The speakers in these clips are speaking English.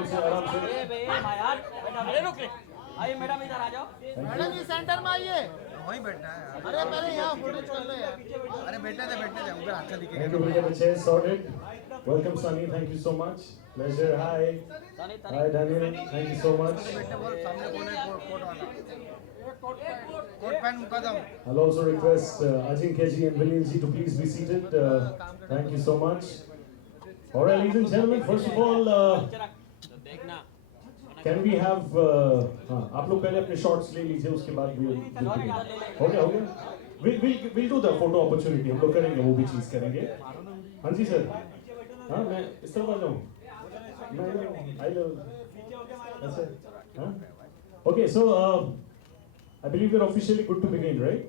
आराम से आराम से। ये बे यार बेटा मेरे रुक ले। आइए मैडम इधर आ जाओ। मैडम ये सेंटर में आइए। वहीं बैठना है यार। अरे पहले यहाँ फोटो चल रहे हैं। अरे बैठने दे उधर अच्छा दिखेगा। Thank you, we'll get the chair sorted. Welcome, Sunny. Thank you so much. Pleasure. Hi. Hi, Daniel. Thank you so much. बैठने बोल सामने कोने कोट वाला कोट पैंट मुकदम। I'll also request Ajinkya ji and Vinil ji to please be seated. Thank you so much. All right, ladies and gentlemen, first of all, देखना can we have आप लोग पहले अपने शॉट्स ले लीजिए, उसके बाद हो गया we'll do the photo opportunity. हम लोग करेंगे, वो भी चीज करेंगे। हाँ जी सर, हाँ मैं इस तरफ आ जाऊँ, मैं आई लव अच्छा हाँ okay, so I believe we're officially good to begin, right?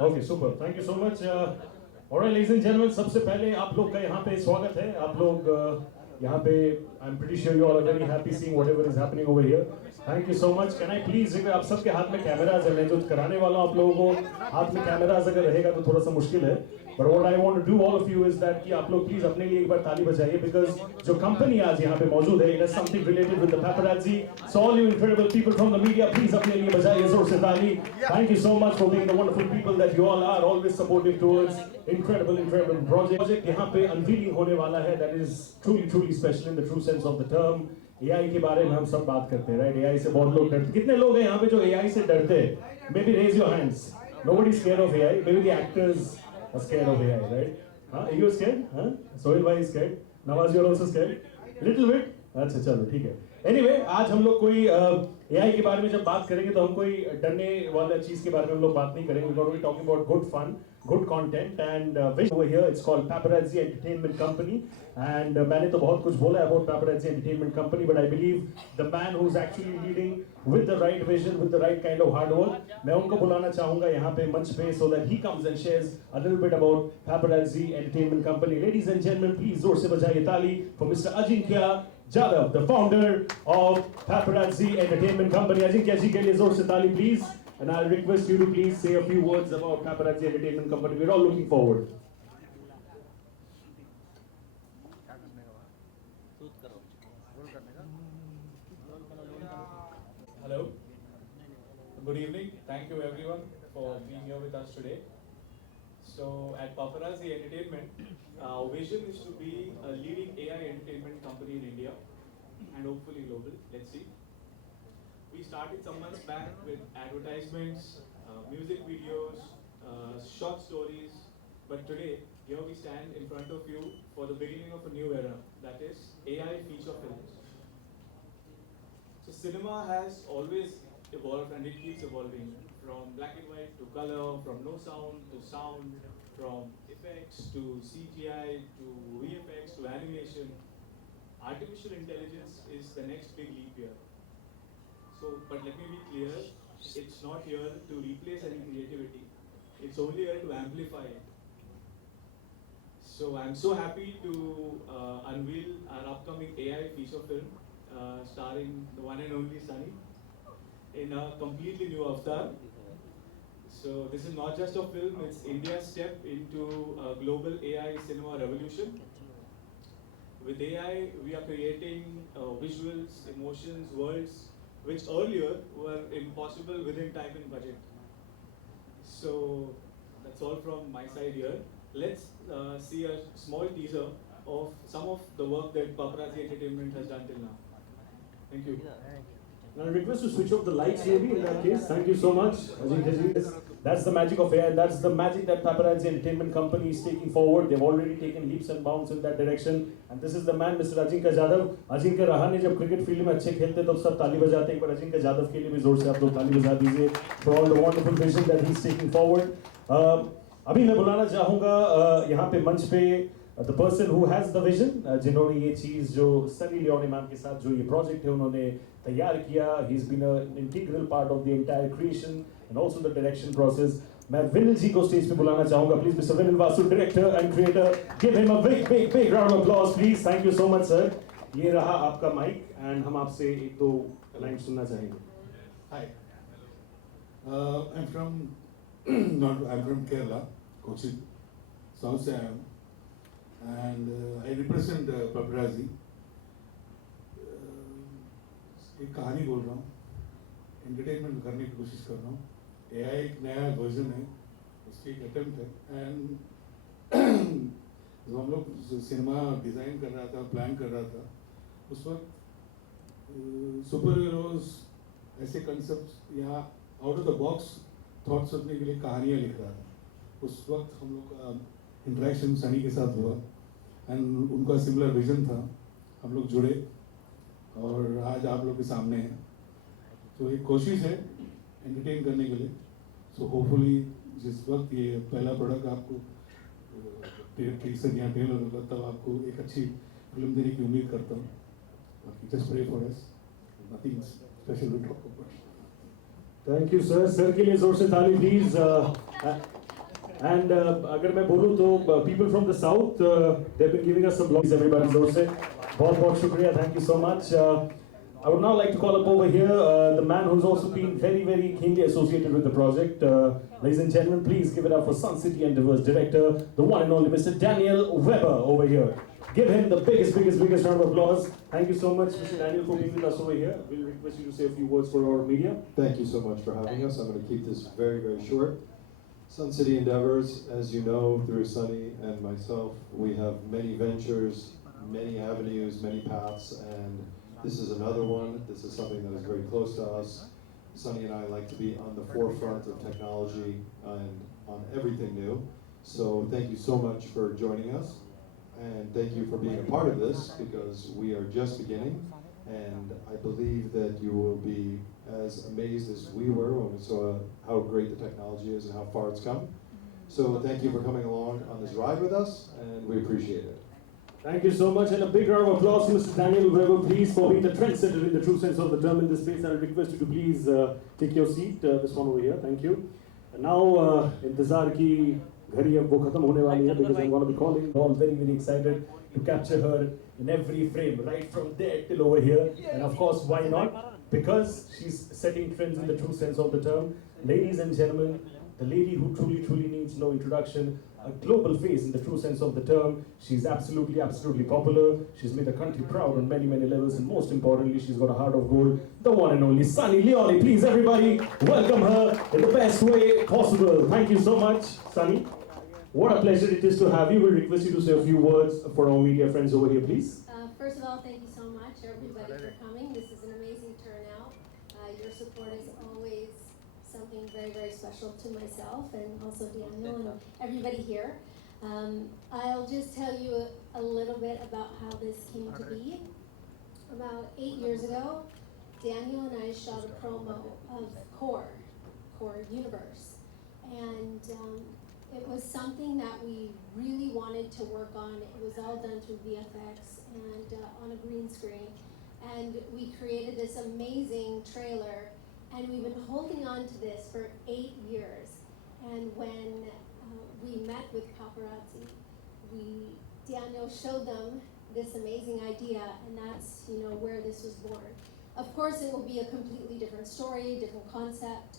Okay, super. Thank you so much. All right, ladies and gentlemen, सबसे पहले आप लोग का यहाँ पे स्वागत है। आप लोग यहाँ पे I'm pretty sure you all are very happy seeing whatever is happening over here. Thank you so much. Can I please आप सबके हाथ में कैमरास है, मैं जो कराने वाला हूँ आप लोगों को हाथ में कैमरास अगर रहेगा तो थोड़ा सा मुश्किल है। But what I want to do all of you is that कि आप लोग प्लीज अपने लिए एक बार ताली बजाइए, because जो कंपनी आज यहाँ पे मौजूद है, it has something related with the paparazzi. So all you incredible people from the media, please अपने लिए बजाइए जोर से ताली. Thank you so much for being the wonderful people that you all are, always supportive towards incredible project. यहाँ पे unveiling होने वाला है, that is truly special in the true sense of the term. AI के बारे में हम सब बात करते हैं, right? AI से बहुत लोग डरते हैं। कितने लोग हैं यहाँ पे जो AI से डरते हैं? Maybe raise your hands. Nobody is scared of AI. Maybe the actors are scared of AI, right? Huh? Are you scared? Huh? Sohail bhai is scared. Nawaz, you are also scared? Little bit? अच्छा चलो ठीक है। Anyway, आज हम लोग कोई AI के बारे में जब बात करेंगे तो हम कोई डरने वाला चीज के बारे में हम लोग बात नहीं करेंगे। We're going to be talking about good fun, good content, and over here it's called Paparazzi Entertainment Company. And मैंने तो बहुत कुछ बोला है about Paparazzi Entertainment Company, but I believe the man who's actually leading with the right vision, with the right kind of hard work, मैं उनको बुलाना चाहूँगा यहाँ पे मंच पे so that he comes and shares a little bit about Paparazzi Entertainment Company. Ladies and gentlemen, please जोर से बजाइए ताली for Mr. Ajinkya Jadhav, the founder of Paparazzi Entertainment Company. Ajinkya ji के लिए जोर से ताली please, and I'll request you to please say a few words about Paparazzi Entertainment Company. We're all looking forward. Hello, good evening. Thank you everyone for being here with us today. So at Paparazzi Entertainment, our vision is to be a leading AI entertainment company in India and hopefully global. Let's see. We started some months back with advertisements, music videos, short stories, but today here we stand in front of you for the beginning of a new era, that is AI feature films. So cinema has always evolved and it keeps evolving, from black and white to color, from no sound to sound, from effects to CGI to VFX to animation. Artificial intelligence is the next big leap here. So, but let me be clear, it's not here to replace any creativity. It's only here to amplify it. So I'm so happy to unveil our upcoming AI feature film, starring the one and only Sunny in a completely new avatar. So this is not just a film, it's India's step into a global AI cinema revolution. With AI, we are creating visuals, emotions, worlds which earlier were impossible within time and budget. So that's all from my side here. Let's see a small teaser of some of the work that Paparazzi Entertainment has done till now. Thank you. Now I request to switch off the lights maybe in that case. Thank you so much, Ajinkya ji. That's the magic of AI. That's the magic that Paparazzi Entertainment Company is taking forward. They've already taken leaps and bounds in that direction. And this is the man, Mr. Ajinkya Jadhav. Ajinkya Rahane जब cricket field में अच्छे खेलते तो सब ताली बजाते हैं, पर Ajinkya Jadhav के लिए भी जोर से आप लोग ताली बजा दीजिए for all the wonderful vision that he's taking forward. अभी मैं बुलाना चाहूँगा यहाँ पे मंच पे the person who has the vision, जिन्होंने ये चीज़ जो सनी लियोनी मैम के साथ जो ये प्रोजेक्ट है उन्होंने तैयार किया, he's been an integral part of the entire creation and also the direction process. मैं विनिल जी को स्टेज पे बुलाना चाहूँगा, please Mr. Vinil Vasu, director and creator, give him a big round of applause please. Thank you so much sir. ये रहा आपका mic and हम आपसे एक दो लाइन सुनना चाहेंगे. Hi, I'm from Kerala, Kochi, South Siam, and I represent Paparazzi. एक कहानी बोल रहा हूँ, एंटरटेनमेंट करने की कोशिश कर रहा हूँ। एआई एक नया वर्जन है, उसकी एक अटेम्प्ट है। एंड जब हम लोग सिनेमा डिज़ाइन कर रहा था, प्लान कर रहा था, उस वक्त सुपर हीरोज ऐसे कंसेप्ट या out of the box thought सोचने के लिए कहानियाँ लिख रहा था। उस वक्त हम लोग का इंटरेक्शन सनी के साथ हुआ एंड उनका सिमिलर विजन था, हम लोग जुड़े और आज आप लोग के सामने हैं। तो एक कोशिश है एंटरटेन करने के लिए। सो होपफुली जिस वक्त ये पहला प्रोडक्ट आपको टीजर या ट्रेलर होगा तब आपको एक अच्छी फिल्म देने की उम्मीद करता हूँ। बाकी just pray for us, nothing special to talk about. Thank you sir. Sir के लिए जोर से ताली प्लीज। एंड अगर मैं बोलूँ तो people from the south they have been giving us some blogs, everybody जोर से बहुत बहुत शुक्रिया, thank you so much. I would now like to call up over here the man who's also been very, very keenly associated with the project. Ladies and gentlemen, please give it up for Sun City Endeavour's director, the one and only Mr. Daniel Weber over here. Give him the biggest round of applause. Thank you so much, Mr. Daniel, for being with us over here. We'll request you to say a few words for our media. Thank you so much for having us. I'm going to keep this very, very short. Sun City Endeavours, as you know, through Sunny and myself, we have many ventures, many avenues, many paths, and this is another one. This is something that is very close to us. Sunny and I like to be on the forefront of technology and on everything new. So thank you so much for joining us. And thank you for being a part of this, because we are just beginning. And I believe that you will be as amazed as we were when we saw how great the technology is and how far it's come. So thank you for coming along on this ride with us, and we appreciate it. Thank you so much, and a big round of applause to Mr. Daniel Weber, please, for being the trendsetter in the true sense of the term in this space. I request you to please take your seat, this one over here. Thank you. And now, इंतजार की घड़ी अब वो खत्म होने वाली है, because I'm going to be calling. We're all very, very excited to capture her in every frame, right from there till over here. And of course, why not? Because she's setting trends in the true sense of the term. Ladies and gentlemen, the lady who truly needs no introduction, a global face in the true sense of the term. She's absolutely popular. She's made the country proud on many levels, and most importantly, she's got a heart of gold. The one and only Sunny Leone. Please, everybody, welcome her in the best way possible. Thank you so much, Sunny. What a pleasure it is to have you. We'll request you to say a few words for our media friends over here, please. First of all, thank you so much, everybody, for coming. This is an amazing turnout. Your support is always something very special to myself and also Daniel and everybody here. I'll just tell you a little bit about how this came to be. About 8 years ago, Daniel and I shot a promo of Kaur Universe, and it was something that we really wanted to work on. It was all done through VFX and on a green screen, and we created this amazing trailer. And we've been holding on to this for 8 years. And when we met with paparazzi, Daniel showed them this amazing idea, and that's where this was born. Of course, it will be a completely different story, different concept,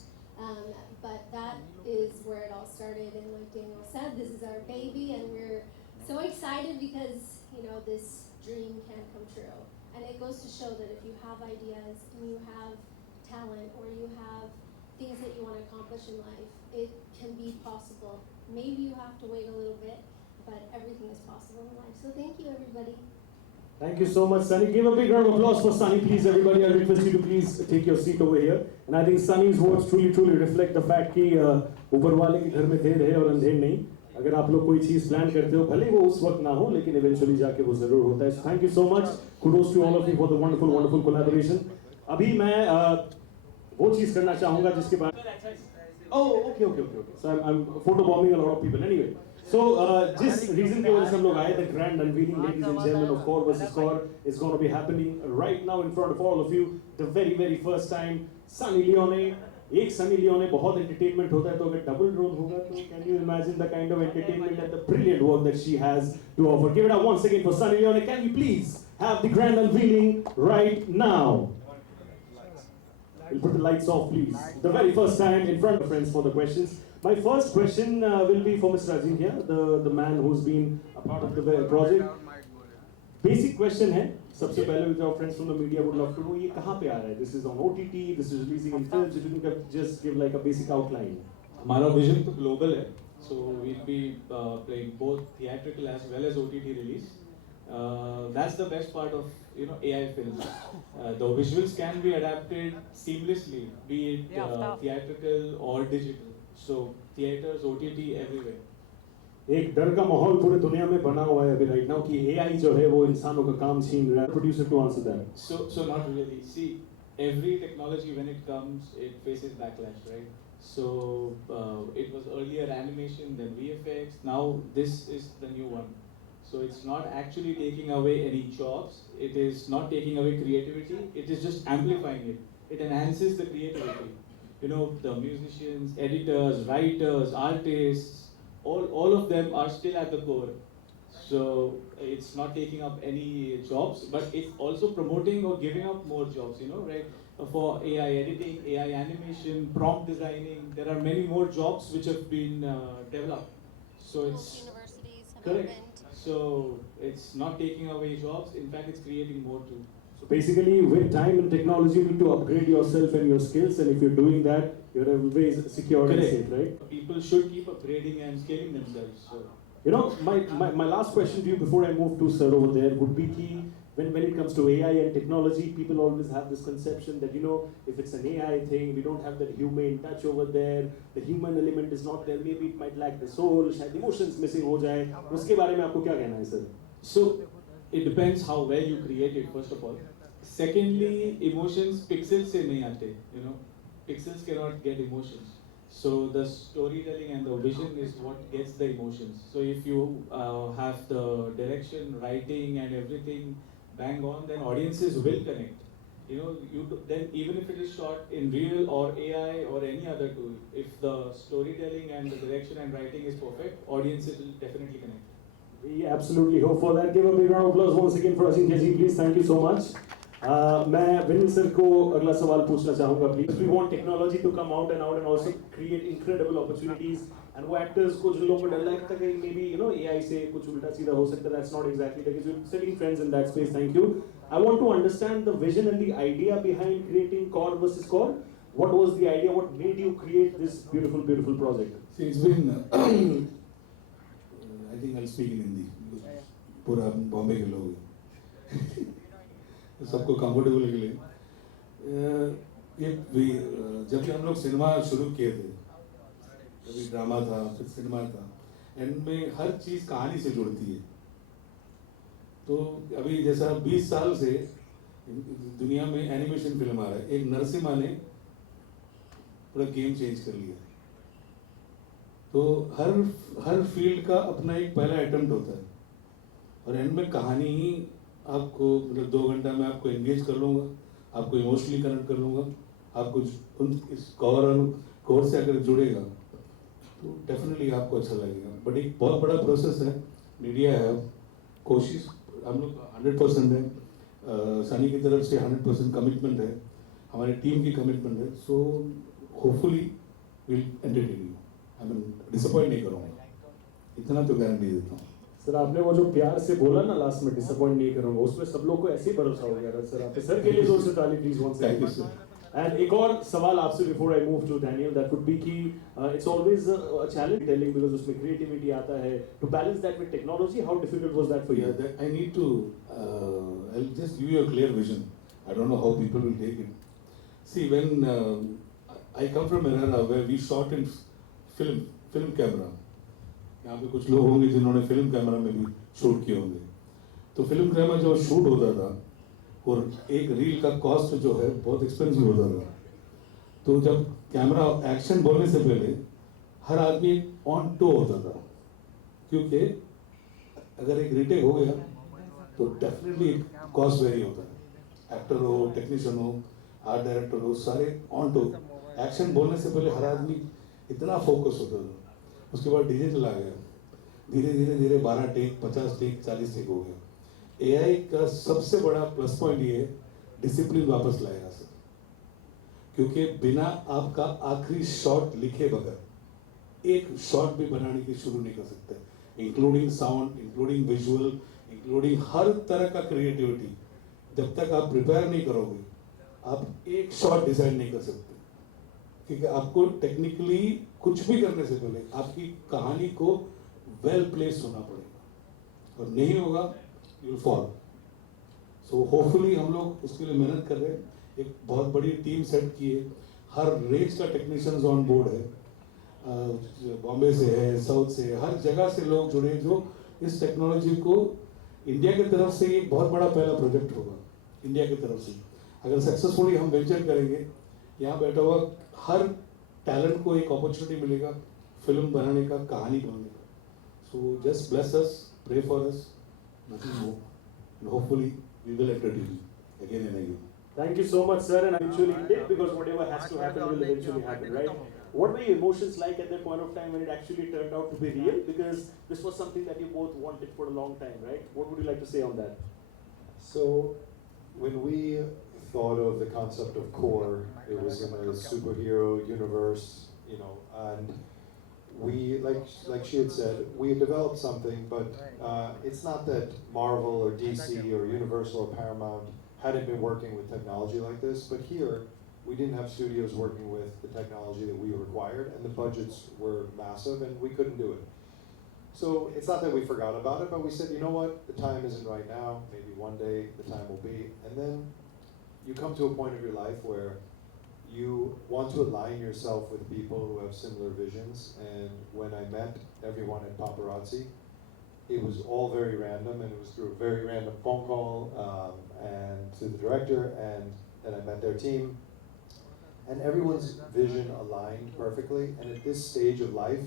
but that is where it all started. And like Daniel said, this is our baby, and we're so excited because this dream can come true. And it goes to show that if you have ideas and you have talent, or you have things that you want to accomplish in life, it can be possible. Maybe you have to wait a little bit, but everything is possible in life. So thank you, everybody. Thank you so much, Sunny. Give a big round of applause for Sunny, please, everybody. I request you to please take your seat over here. And I think Sunny's words truly reflect the fact कि ऊपर वाले के घर में देर है और अंधेर नहीं. अगर आप लोग कोई चीज़ प्लान करते हो, भले वो उस वक्त ना हो, लेकिन eventually जाके वो जरूर होता है. So thank you so much. Kudos to all of you for the wonderful collaboration. अभी मैं वो चीज़ करना चाहूँगा जिसके बाद okay. So I'm photo bombing a lot of people anyway. So जिस reason की वजह से हम लोग आए, the grand unveiling, ladies and gentlemen, of Kaur versus SKore is going to be happening right now in front of all of you. The very first time, Sunny Leone. एक Sunny Leone बहुत entertainment होता है, तो अगर double role होगा तो can you imagine the kind of entertainment and the brilliant work that she has to offer? Give it up once again for Sunny Leone. Can we please have the grand unveiling right now? We'll put the lights off, please. The very first time in front of friends for the questions. My first question will be for Mr. Ajin here, the man who's been a part of the project. Basic question है, सबसे पहले with our friends from the media would love to know ये कहाँ पे आ रहा है? This is on OTT, this is releasing in films. If you can just give like a basic outline. हमारा vision तो ग्लोबल है, so we'll be playing both theatrical as well as OTT release. That's the best part of AI films. The visuals can be adapted seamlessly, be it theatrical or digital. So theaters, OTT, everywhere. एक डर का माहौल पूरे दुनिया में बना हुआ है अभी राइट नाउ कि AI जो है वो इंसानों का काम छीन रहा है. Producer to answer that. So not really. See, every technology when it comes, it faces backlash, right? So it was earlier animation, then VFX. Now this is the new one. So it's not actually taking away any jobs. It is not taking away creativity. It is just amplifying it. It enhances the creativity. The musicians, editors, writers, artists, all of them are still at the core. So it's not taking up any jobs, but it's also promoting or giving up more jobs, right? For AI editing, AI animation, prompt designing, there are many more jobs which have been developed. So it's Universities have correct. opened. So it's not taking away jobs. In fact, it's creating more too. So basically, with time and technology, you need to upgrade yourself and your skills, and if you're doing that, you're always secure and Correct. safe, right? People should keep upgrading and scaling themselves. So My last question to you before I move to sir over there would be key when it comes to AI and technology, people always have this conception that if it's an AI thing, we don't have that human touch over there, the human element is not there, maybe it might lack the soul, शायद emotions missing हो जाए. उसके बारे में आपको क्या कहना है sir? So it depends how well you create it, first of all. Secondly, emotions pixels se nahi aate, pixels cannot get emotions. So the storytelling and the vision is what gets the emotions. So if you have the direction, writing and everything bang on, then audiences will connect. Then even if it is shot in real or AI or any other tool, if the storytelling and the direction and writing is perfect, audiences will definitely connect. We absolutely hope for that. Give a big round of applause once again for Ajinkya ji, please. Thank you so much. मैं विनिल sir को अगला सवाल पूछना चाहूँगा please. We want technology to come out and also create incredible opportunities. And वो actors को जिन लोगों को डर लगता है कि maybe AI से कुछ उल्टा सीधा हो सकता है, that's not exactly the case. We're setting trends in that space. Thank you. I want to understand the vision and the idea behind creating Kaur versus Core. What was the idea? What made you create this beautiful project? See, it's been I think I'll speak in Hindi because पूरा बॉम्बे के लोग हैं. सबको comfortable के लिए जब भी हम लोग सिनेमा शुरू किए थे, कभी ड्रामा था, फिर सिनेमा था, एंड में हर चीज़ कहानी से जुड़ती है. तो अभी जैसा 20 साल से दुनिया में एनिमेशन फिल्म आ रहा है, एक नरसिम्हा ने पूरा गेम चेंज कर लिया. तो हर फील्ड का अपना एक पहला अटेम्प्ट होता है, और एंड में कहानी ही आपको 2 घंटा में आपको एंगेज कर लूँगा, आपको इमोशनली कनेक्ट कर लूँगा, आपको इस कोर से अगर जुड़ेगा तो डेफिनेटली आपको अच्छा लगेगा. बट एक बहुत बड़ा प्रोसेस है. मीडिया है, कोशिश हम लोग 100% है, सनी की तरफ से 100% कमिटमेंट है, हमारी टीम की कमिटमेंट है. So hopefully will entertain you. I mean disappoint नहीं करूँगा, इतना तो गारंटी देता हूँ. सर आपने वो जो प्यार से बोला ना लास्ट में, डिसअपॉइंट नहीं करूंगा, उसमें सब लोग को ऐसे ही भरोसा हो गया सर. आपके सर के लिए जोर से ताली please once. Thank you sir. And एक और सवाल आपसे before I move to Daniel, that would be कि it's always a challenge telling because उसमें क्रिएटिविटी आता है. To balance that with technology, how difficult was that for you? I need to I'll just give you a clear vision. I don't know how people will take it. See, when I come from an era where we shot in film camera. यहाँ पे कुछ लोग होंगे जिन्होंने film camera में भी shoot किए होंगे. तो फिल्म कैमरा जो शूट होता था और एक रील का कॉस्ट जो है बहुत एक्सपेंसिव होता था. तो जब कैमरा एक्शन बोलने से पहले हर आदमी ऑन टो होता था, क्योंकि अगर एक रीटेक हो गया तो डेफिनेटली कॉस्ट वेरी होता है. एक्टर हो, टेक्नीशियन हो, आर्ट डायरेक्टर हो, सारे ऑन टो. एक्शन बोलने से पहले हर आदमी इतना फोकस होता था. उसके बाद डिजिटल आ गया, धीरे 12 टेक, 50 टेक, 40 टेक हो गया. एआई का सबसे बड़ा प्लस पॉइंट ये है, डिसिप्लिन वापस लाएगा सर. क्योंकि बिना आपका आखिरी शॉट लिखे बगैर एक शॉट भी बनाने की शुरू नहीं कर सकते, including sound, including visual, including हर तरह का क्रिएटिविटी. जब तक आप प्रिपेयर नहीं करोगे आप एक शॉट डिजाइन नहीं कर सकते, क्योंकि आपको टेक्निकली कुछ भी करने से पहले आपकी कहानी को वेल प्लेस होना पड़ेगा, और नहीं होगा you will fall. So hopefully हम लोग उसके लिए मेहनत कर रहे हैं, एक बहुत बड़ी टीम सेट की है, हर रेंज का टेक्नीशियंस ऑन बोर्ड है, बॉम्बे से है, साउथ से है, हर जगह से लोग जुड़े जो इस टेक्नोलॉजी को इंडिया की तरफ से एक बहुत बड़ा पहला प्रोजेक्ट होगा इंडिया की तरफ से। अगर सक्सेसफुली हम वेंचर करेंगे, यहाँ बैठा हुआ हर टैलेंट को एक अपॉर्चुनिटी मिलेगा फिल्म बनाने का, कहानी बनाने का। So just bless us, pray for us, nothing more, and hopefully we will entertain you again and again. Thank you so much, sir, and eventually it did, because whatever has to happen will eventually happen, right? What were your emotions like at that point of time when it actually turned out to be real? Because this was something that you both wanted for a long time, right? What would you like to say on that? So, when we thought of the concept of Core, it was in a superhero universe, you know, and we, like she had said, we had developed something, but it's not that Marvel or DC or Universal or Paramount hadn't been working with technology like this, but here we didn't have studios working with the technology that we required, and the budgets were massive, and we couldn't do it. So it's not that we forgot about it, but we said, you know what, the time isn't right now, maybe one day the time will be, and then you come to a point of your life where you want to align yourself with people who have similar visions, and when I met everyone at Paparazzi, it was all very random, and it was through a very random phone call, and to the director, and then I met their team, and everyone's vision aligned perfectly. And at this stage of life,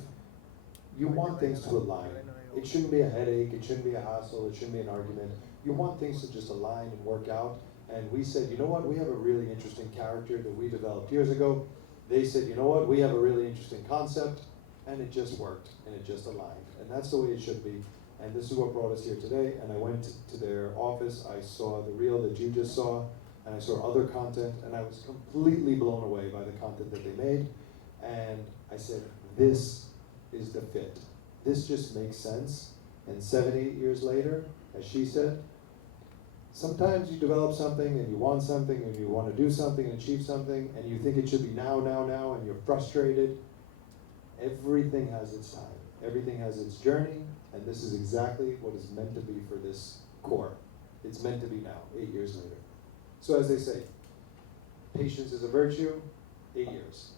you want things to align. It shouldn't be a headache, it shouldn't be a hassle, it shouldn't be an argument. You want things to just align and work out. And we said, you know what, we have a really interesting character that we developed years ago. They said, you know what, we have a really interesting concept, and it just worked, and it just aligned. And that's the way it should be. And this is what brought us here today. And I went to their office, I saw the reel that you just saw, and I saw other content, and I was completely blown away by the content that they made. And I said, this is the fit. This just makes sense. And 7-8 years later, as she said, sometimes you develop something and you want something and you want to do something and achieve something and you think it should be now, and you're frustrated. Everything has its time. Everything has its journey, and this is exactly what is meant to be for this core. It's meant to be now, 8 years later. So as they say, patience is a virtue, 8 years.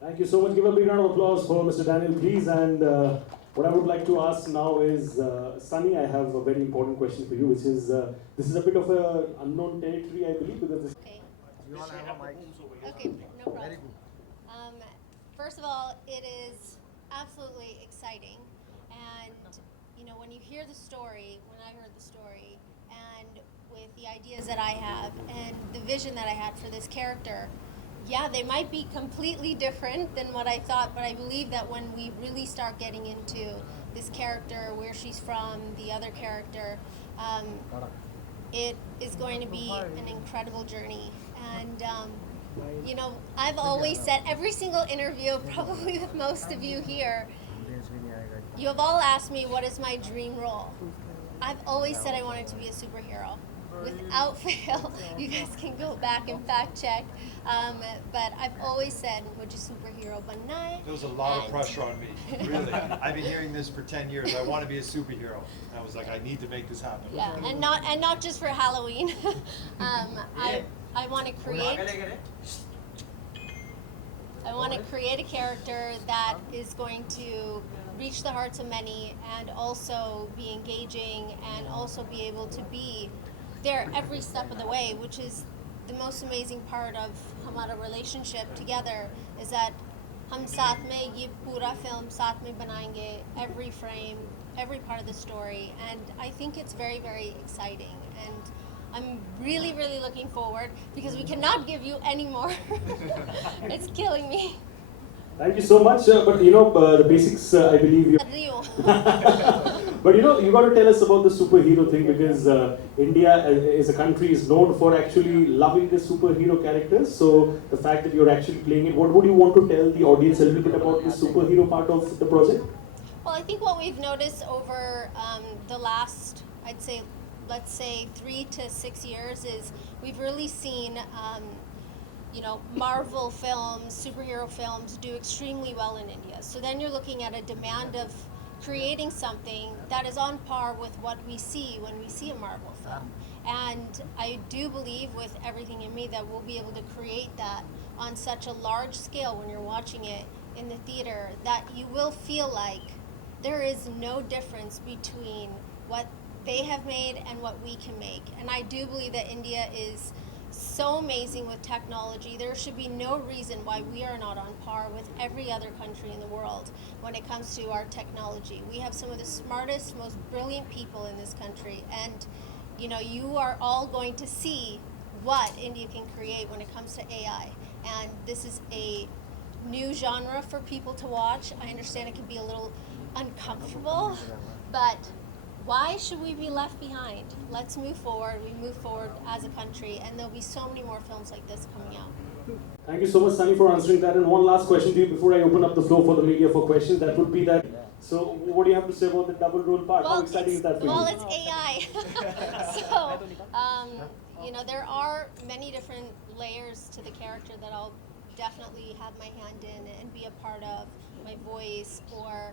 Thank you so much. Give a big round of applause for Mr. Daniel, please. And what I would like to ask now is, Sunny, I have a very important question for you, which is, this is a bit of an unknown territory, I believe, because this... Okay. You all have a mic. Okay, no problem. Very good. First of all, it is absolutely exciting, and you know, when you hear the story, when I heard the story, and with the ideas that I have and the vision that I had for this character, yeah, they might be completely different than what I thought, but I believe that when we really start getting into this character, where she's from, the other character, it is going to be an incredible journey. And you know, I've always said, every single interview, probably with most of you here, you have all asked me what is my dream role. I've always said I wanted to be a superhero. Without fail, you guys can go back and fact check. But I've always said, मुझे superhero बनना है. There was a lot of pressure on me, really. I've been hearing this for 10 years. I want to be a superhero. And I was like, I need to make this happen. Yeah, and not just for Halloween. I want to create a character that is going to reach the hearts of many, and also be engaging, and also be able to be there every step of the way, which is the most amazing part of हमारा relationship together, is that हम साथ में ये पूरा film साथ में बनाएंगे, every frame, every part of the story, and I think it's very, very exciting, and I'm really, really looking forward, because we cannot give you any more. It's killing me. Thank you so much, but you know, the basics, I believe you... But you know, you got to tell us about the superhero thing, because India as a country is known for actually loving the superhero characters. So the fact that you're actually playing it, what would you want to tell the audience a little bit about the superhero part of the project? Well, I think what we've noticed over the last, I'd say, let's say 3 to 6 years is we've really seen Marvel films, superhero films do extremely well in India. So then you're looking at a demand of creating something that is on par with what we see when we see a Marvel film. And I do believe with everything in me that we'll be able to create that on such a large scale when you're watching it in the theater that you will feel like there is no difference between what they have made and what we can make. And I do believe that India is so amazing with technology. There should be no reason why we are not on par with every other country in the world when it comes to our technology. We have some of the smartest, most brilliant people in this country, and you are all going to see what India can create when it comes to AI. And this is a new genre for people to watch. I understand it can be a little uncomfortable, but why should we be left behind? Let's move forward. We move forward as a country, and there'll be so many more films like this coming out. Thank you so much, Sunny, for answering that. And one last question to you before I open up the floor for the media for questions. That would be that. So, what do you have to say about the double role part? How exciting is that for you? Well, it's AI. So, there are many different layers to the character that I'll definitely have my hand in and be a part of. My voice, or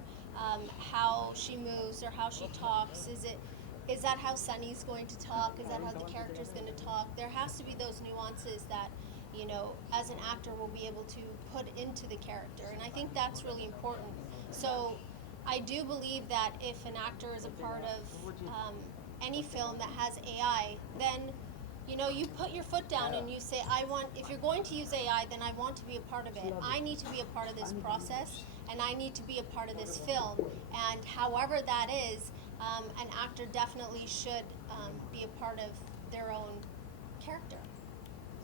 how she moves, or how she talks. Is that how Sunny's going to talk? Is that how the character's going to talk? There has to be those nuances that, as an actor, we'll be able to put into the character. And I think that's really important. So I do believe that if an actor is a part of any film that has AI, then you put your foot down and you say, if you're going to use AI, then I want to be a part of it. I need to be a part of this process, and I need to be a part of this film. And however that is, an actor definitely should be a part of their own character.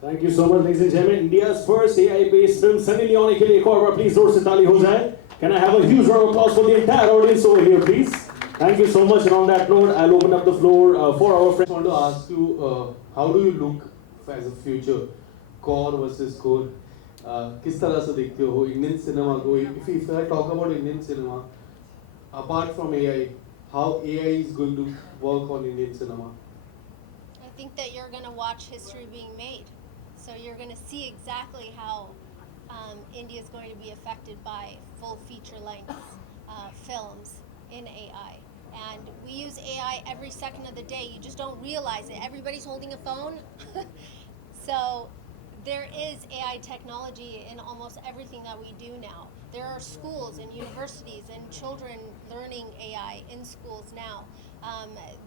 Thank you so much, ladies and gentlemen. India's first AI-based film, Sunny Leone ke liye Kaur, please जोर से ताली हो जाए. Can I have a huge round of applause for the entire audience over here, please? Thank you so much. And on that note, I'll open up the floor for our friends. I want to ask you, how do you look as a future, core versus core? किस तरह से देखते हो Indian cinema को? If I talk about Indian cinema, apart from AI, how AI is going to work on Indian cinema? I think that you're going to watch history being made. So you're going to see exactly how India is going to be affected by full feature-length films in AI. And we use AI every second of the day. You just don't realize it. Everybody's holding a phone. So there is AI technology in almost everything that we do now. There are schools and universities and children learning AI in schools now.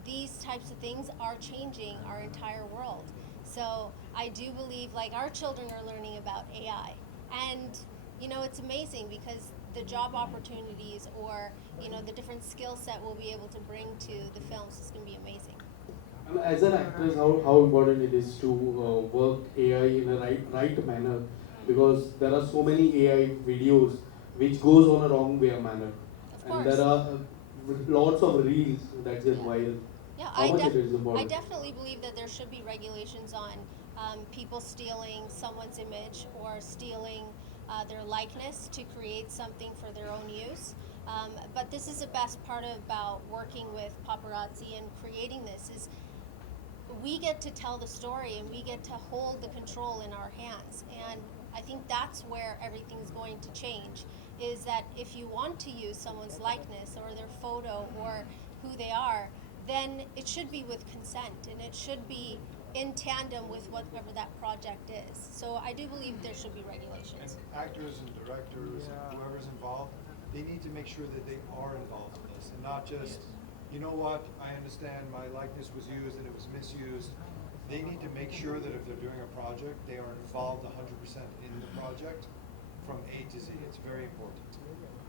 These types of things are changing our entire world. So I do believe our children are learning about AI. And it's amazing because the job opportunities or the different skill set we'll be able to bring to the films is going to be amazing. And as an actress, how important it is to work AI in a right manner, because there are so many AI videos which goes on a wrong way manner, and there are lots of reels that get viral. Yeah, How much it is important? I definitely believe that there should be regulations on people stealing someone's image or stealing their likeness to create something for their own use. But this is the best part about working with paparazzi and creating this is we get to tell the story and we get to hold the control in our hands. And I think that's where everything's going to change, is that if you want to use someone's likeness or their photo or who they are, then it should be with consent and it should be in tandem with whatever that project is. So I do believe there should be regulations. And actors and directors and whoever's involved, they need to make sure that they are involved in this and not just, you know what, I understand my likeness was used and it was misused. They need to make sure that if they're doing a project, they are involved 100% in the project from A to Z. It's very important.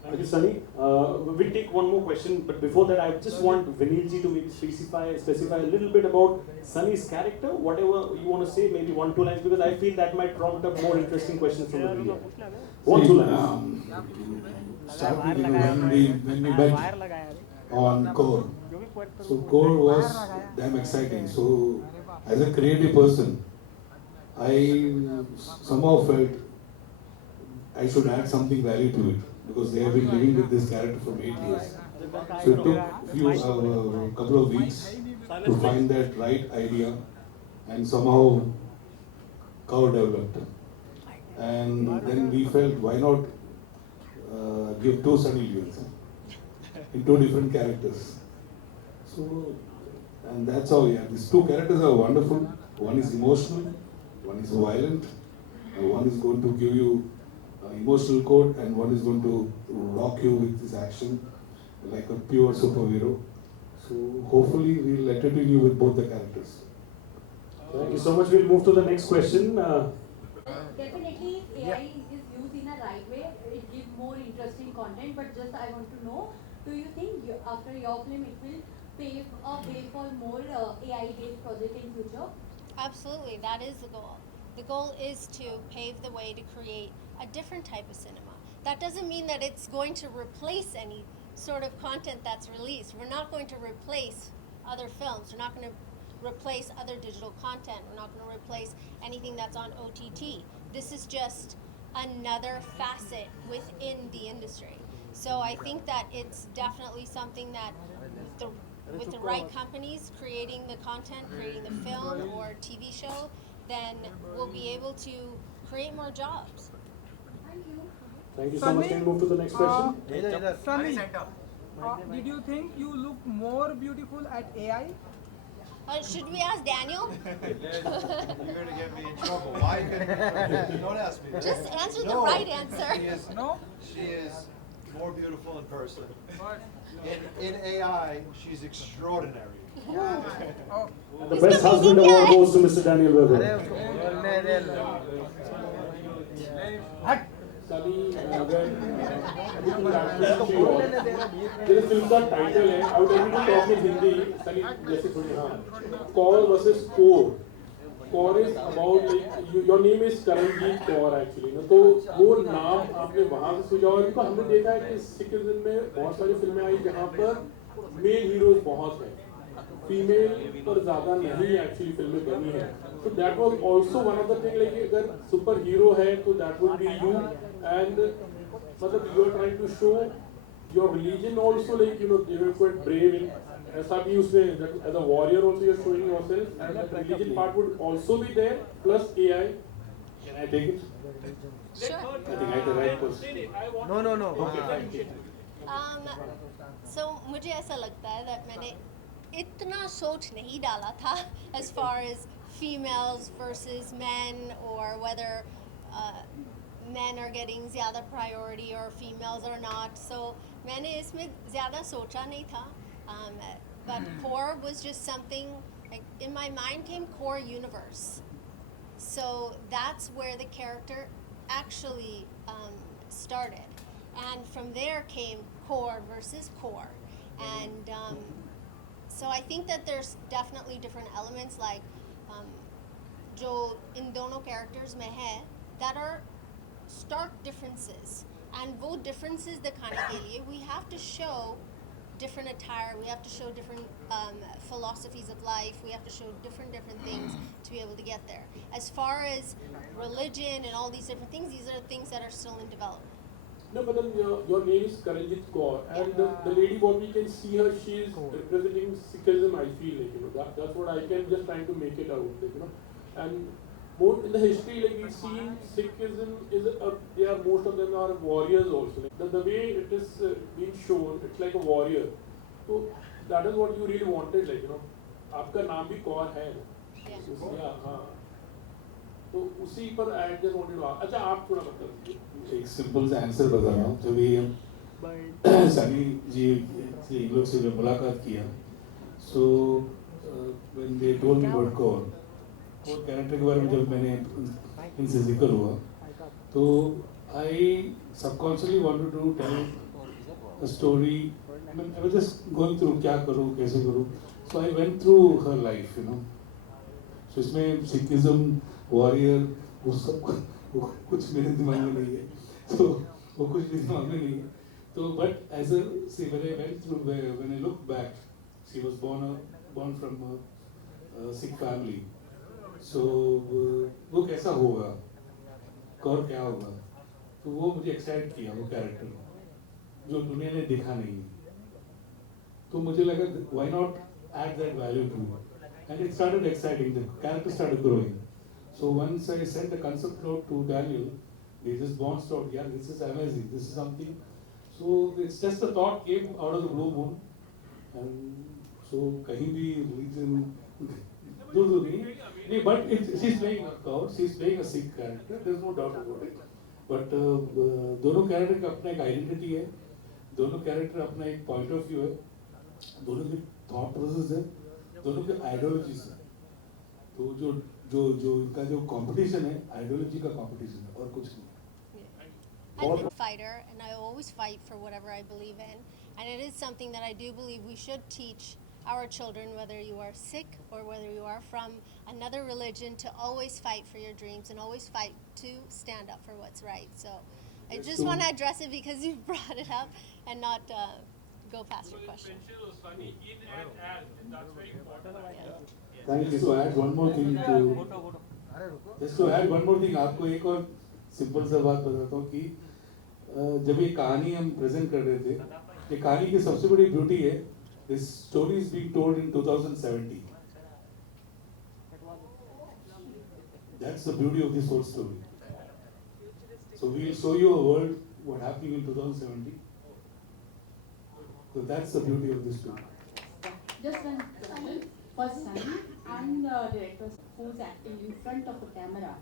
Thank you, Sunny. We'll take one more question, but before that, I just want Vinilji to maybe specify a little bit about Sunny's character, whatever you want to say, maybe 1-2 lines, because I feel that might prompt up more interesting questions from the media. 1-2 lines. Starting when we met on Core. So Core was damn exciting. So as a creative person, I somehow felt I should add something value to it, because they have been living with this character for 8 years. So it took a couple of weeks to find that right idea, and somehow Kaur developed. And then we felt, why not give two Sunny Leones in two different characters. So, and that's how we have. These two characters are wonderful. One is emotional, one is violent, and one is going to give you emotional code, and one is going to rock you with this action like a pure superhero. So hopefully we'll entertain you with both the characters. Thank you so much. We'll move to the next question. Definitely, AI is used in a right way. It gives more interesting content. But just I want to know, do you think after your film it will pave a way for more AI-based project in future? Absolutely, that is the goal. The goal is to pave the way to create a different type of cinema. That doesn't mean that it's going to replace any sort of content that's released. We're not going to replace other films. We're not going to replace other digital content. We're not going to replace anything that's on OTT. This is just another facet within the industry. So I think that it's definitely something that with the right companies creating the content, creating the film or TV show, then we'll be able to create more jobs. Thank you. Thank you so much. Can we move to the next question? Sunny, did you think you look more beautiful at AI? Should we ask Daniel? You're gonna get me in trouble. Why? Don't ask me. Just answer the right answer. She is more beautiful in person. In AI, she's extraordinary. And the best husband award goes to Mr. Daniel Weber. Sunny, अगर जैसे film का title है, I would like to talk in Hindi. Sunny, जैसे थोड़ी हाँ. Kaur versus SKore. Kaur is about like your name is Karanjeet Kaur actually. ना तो वो नाम आपने वहाँ से सुझाव है, क्योंकि हमने देखा है कि सिक्किज़म में बहुत सारी फिल्में आई जहाँ पर मेल हीरोज बहुत हैं, फीमेल पर ज़्यादा नहीं एक्चुअली फिल्में बनी है. So that was also one of the thing, like अगर सुपर हीरो है तो that would be you, and मतलब you are trying to show your religion also, like you know you are quite brave in ऐसा भी उसमें that as a warrior also you are showing yourself, and the religion part would also be there plus AI. Can I take it? Sure. I think I had the right person. No. Okay, fine. So मुझे ऐसा लगता है that मैंने इतना सोच नहीं डाला था as far as females versus men, or whether men are getting ज़्यादा priority or females are not. So मैंने इसमें ज़्यादा सोचा नहीं था. But Kaur was just something, like in my mind came Kaur universe. So that's where the character actually started. And from there came Kaur versus Kaur. And so I think that there's definitely different elements like जो इन दोनों characters में है that are stark differences. And वो differences दिखाने के लिए we have to show different attire, we have to show different philosophies of life, we have to show different things to be able to get there. As far as religion and all these different things, these are things that are still in development. No, but then your name is Karanjeet Kaur, and the lady, what we can see her, she is representing Sikhism. I feel like, you know, that's what I can just trying to make it out, like, you know, and more in the history, like we see Sikhism is they are, most of them are warriors also. Like, the way it is being shown, it's like a warrior. So that is what you really wanted, like, you know, आपका नाम भी कौर है ना, इसलिए हाँ. तो उसी पर I just wanted to ask. अच्छा आप थोड़ा बताइए. एक सिंपल सा आंसर बता रहा हूँ. जब भी सनी जी से इन लोग से मुलाकात किया, so when they told me about Kaur character के बारे में जब मैंने इनसे जिक्र हुआ, तो I subconsciously wanted to tell a story. I was just going through क्या करूँ कैसे करूँ. So I went through her life, you know. So इसमें Sikhism, warrior, वो सब कुछ मेरे दिमाग में नहीं है. तो वो कुछ भी दिमाग में नहीं है. तो but as a see when I went through, when I look back, she was born from a Sikh family. So वो कैसा होगा, कौर क्या होगा, तो वो मुझे एक्साइट किया वो कैरेक्टर जो दुनिया ने देखा नहीं. तो मुझे लगा why not add that value to it. And it started exciting, the character started growing. So once I sent the concept note to Daniel, they just bounced out, yeah, this is amazing, this is something. So it's just a thought came out of the blue moon. And so kahin bhi religion, but she's playing a Kaur, she's playing a Sikh character, there's no doubt about it. But दोनों character का अपना एक identity है, दोनों character अपना एक point of view है, दोनों के thought process है, दोनों के ideologies है. तो जो इनका जो competition है, ideology का competition है और कुछ नहीं. I'm a fighter, and I always fight for whatever I believe in. And it is something that I do believe we should teach our children, whether you are Sikh or whether you are from another religion, to always fight for your dreams and always fight to stand up for what's right. So I just want to address it because you brought it up and not go past your question. Thank you. So add one more thing to just to add one more thing, आपको एक और simple सा बात बताता हूँ कि जब ये कहानी हम प्रेजेंट कर रहे थे, ये कहानी की सबसे बड़ी ब्यूटी है, this story is being told in 2017. That's the beauty of this whole story. So we will show you a world what happening in 2017. So that's the beauty of this story. Just one question. First time, and director who's acting in front of a camera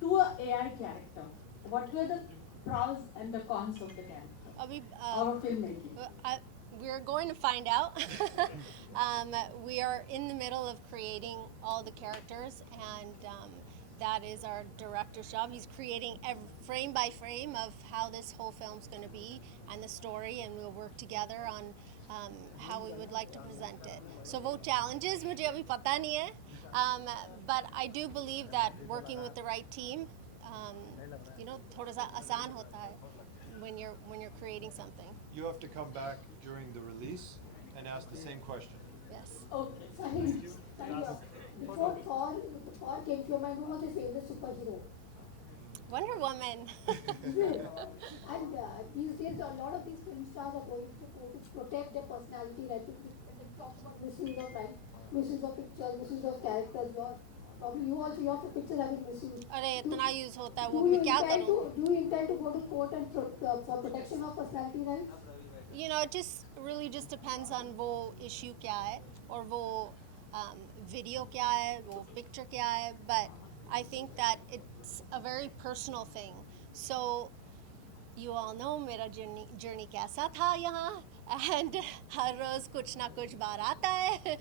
to a AI character. What were the pros and the cons of the character? Our filmmaking. We're going to find out. We are in the middle of creating all the characters, and that is our director's job. He's creating frame by frame of how this whole film's going to be and the story, and we'll work together on how we would like to present it. So वो challenges मुझे अभी पता नहीं है, but I do believe that working with the right team, थोड़ा सा आसान होता है when you're creating something. You have to come back during the release and ask the same question. Yes. Okay. Before Thor came to your mind, who was your favorite superhero? Wonder Woman. And these days, a lot of these film stars are going to protect their personality, right? When they talk about misuse of right, misuse of pictures, misuse of characters. Probably you also, your pictures have been misused. अरे इतना use होता है वो मैं क्या करूँ? Do you intend to go to court and for protection of personality rights? It just really just depends on वो issue क्या है और वो video क्या है, वो picture क्या है. But I think that it's a very personal thing. So you all know मेरा journey कैसा था यहाँ, and हर रोज कुछ ना कुछ बार आता है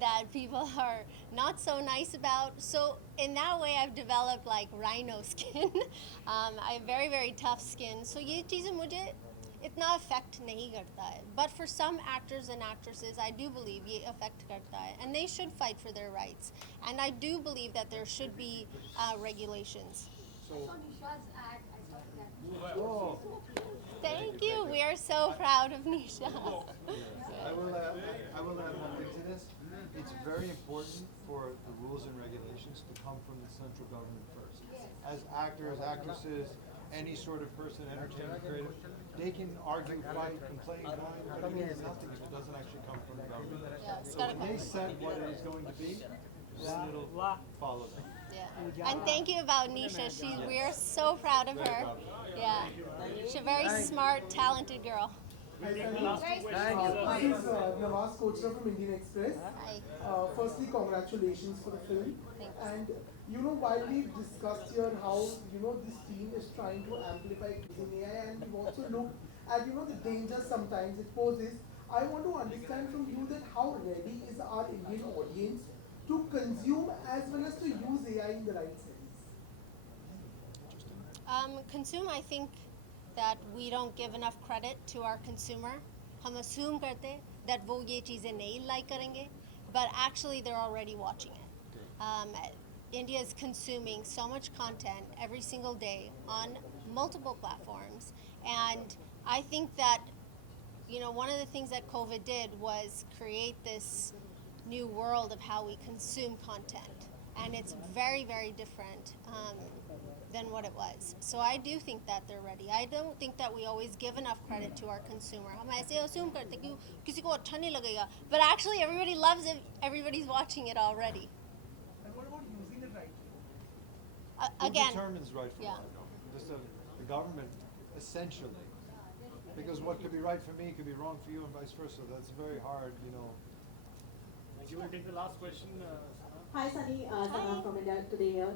that people are not so nice about. So in that way I've developed like rhino skin. I have very very tough skin. So ये चीज़ें मुझे इतना affect नहीं करता है. But for some actors and actresses, I do believe ये affect करता है, and they should fight for their rights. And I do believe that there should be regulations. Thank you. We are so proud of Nisha. I will add one thing to this. It's very important for the rules and regulations to come from the central government first. As actors, actresses, any sort of person, entertainment, creative, they can argue, fight, complain, but it means nothing if it doesn't actually come from the government. Yeah, it's So gotta when come. they set what it is going to be, then it'll follow them. Yeah. And thank you about Nisha. We are so proud of her. Yeah. She's a very smart, talented girl. This is Nawaz Kochra from Indian Express. Hi. Firstly, congratulations for the film. Thanks. And while we've discussed here how this team is trying to amplify using AI, and we've also looked at the dangers sometimes it poses, I want to understand from you that how ready is our Indian audience to consume as well as to use AI in the right sense? Consume, I think that we don't give enough credit to our consumer. हम assume करते that वो ये चीज़ें नहीं like करेंगे, but actually they're already watching it. India is consuming so much content every single day on multiple platforms, and I think that one of the things that COVID did was create this new world of how we consume content. and it's very, very different than what it was. So I do think that they're ready. I don't think that we always give enough credit to our consumer. हम ऐसे assume करते कि किसी को अच्छा नहीं लगेगा, but actually everybody loves it. Everybody's watching it already. And what about using it right? Who Again, determines right from yeah. wrong? Just the government, essentially. Because what could be right for me could be wrong for you and vice versa. That's very hard, you know. Thank you. We'll take the last question. Hi Sunny, Sana from India today here.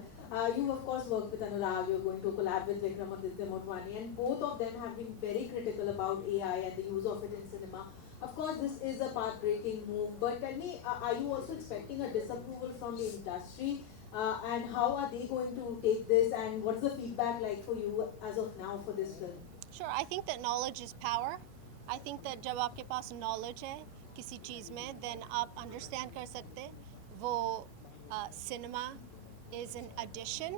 You of course worked with Anurag, you're going to collab with Vikramaditya Motwani, and both of them have been very critical about AI and the use of it in cinema. Of course this is a path-breaking move, but tell me, are you also expecting a disapproval from the industry? And how are they going to take this, and what's the feedback like for you as of now for this film? Sure, I think that knowledge is power. I think that जब आपके पास knowledge है किसी चीज़ में, then आप understand कर सकते. वो cinema is an addition.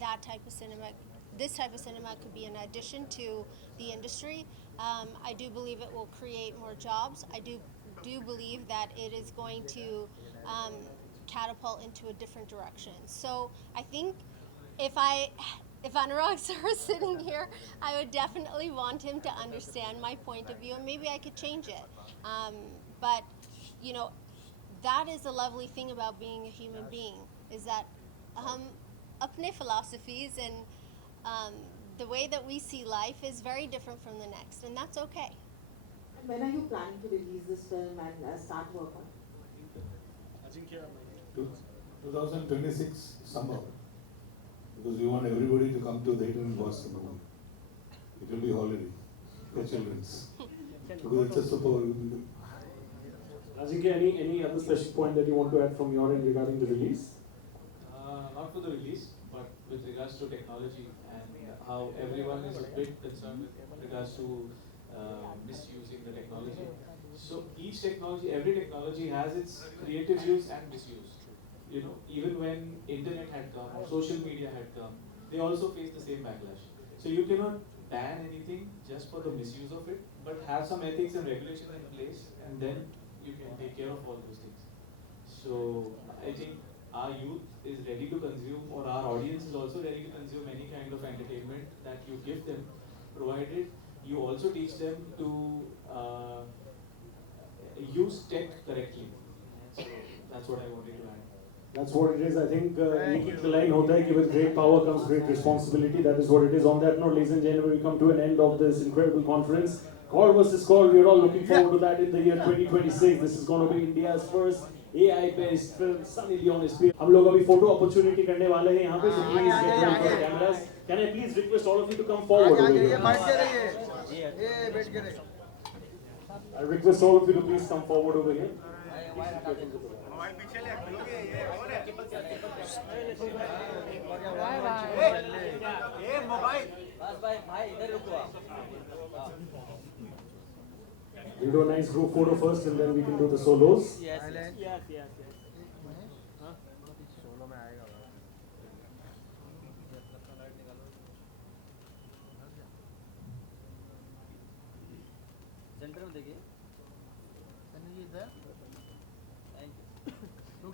That type of cinema, this type of cinema could be an addition to the industry. I do believe it will create more jobs. I do believe that it is going to catapult into a different direction. So I think if Anurag sir was sitting here, I would definitely want him to understand my point of view, and maybe I could change it. But you know, that is the lovely thing about being a human being, is that apne philosophies and the way that we see life is very different from the next, and that's okay. And when are you planning to release this film and start work on it? 2026 summer, because we want everybody to come to the theatre and watch the movie. It will be holiday for children's. Because it's a super. Ajinkya, any other special point that you want to add from your end regarding the release? Not for the release, but with regards to technology and how everyone is a bit concerned with regards to misusing the technology. So each technology, every technology has its creative use and misuse. You know, even when internet had come, social media had come, they also faced the same backlash. So you cannot ban anything just for the misuse of it, but have some ethics and regulations in place, and then you can take care of all those things. So I think our youth is ready to consume, or our audience is also ready to consume any kind of entertainment that you give them, provided you also teach them to use tech correctly. So that's what I wanted to add. That's what it is. I think एक line होता है कि with great power comes great responsibility. That is what it is. On that note, ladies and gentlemen, we come to an end of this incredible conference. Kaur versus SKore. We're all looking forward to that in the year 2026. This is going to be India's first AI-based film. Sunny Leone is here. हम लोग अभी photo opportunity करने वाले हैं यहाँ पे. So please get ready for the cameras. Can I please request all of you to come forward over here? I request all of you to please come forward over here. We'll do a nice group photo first, and then we can do the solos. Yes. Centre में देखिए thank you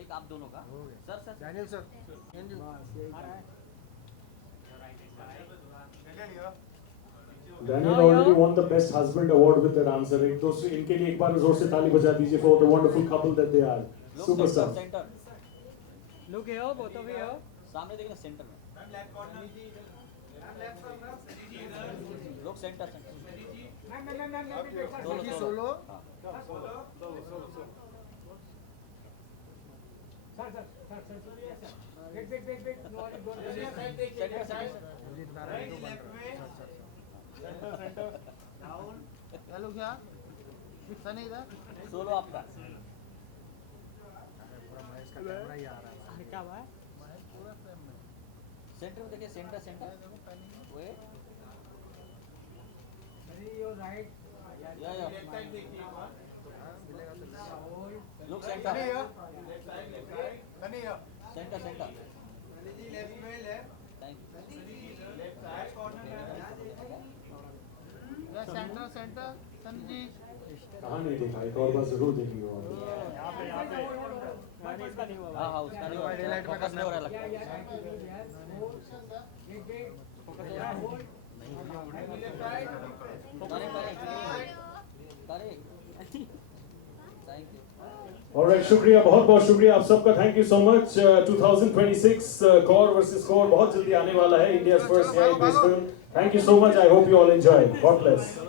एक आप दोनों का sir Daniel sir Daniel already won the Best Husband Award with that answer. एक तो इनके लिए एक बार जोर से ताली बजा दीजिए for the wonderful couple that they are. Superstar. Centre Look here, both of you here. सामने देखना सेंटर में लोग सेंटर सोलो लोग यहाँ सनी इधर सोलो आपका पूरा महेश का कैमरा ही आ रहा है क्या हुआ है? महेश पूरा फ्रेम में सेंटर में देखिए सेंटर वे राइट या लोग centre centre thank you centre Sunny ji कहाँ नहीं देखा एक और बार जरूर देखेंगे और यहाँ पे हाँ हाँ उसका नहीं हो रहा है, फोकस नहीं हो रहा लगता है। Thank you. Alright, शुक्रिया, बहुत बहुत शुक्रिया आप सबका, thank you so much. 2026 Kaur versus Score बहुत जल्दी आने वाला है, India's first AI based film. Thank you so much. I hope you all enjoy. God bless.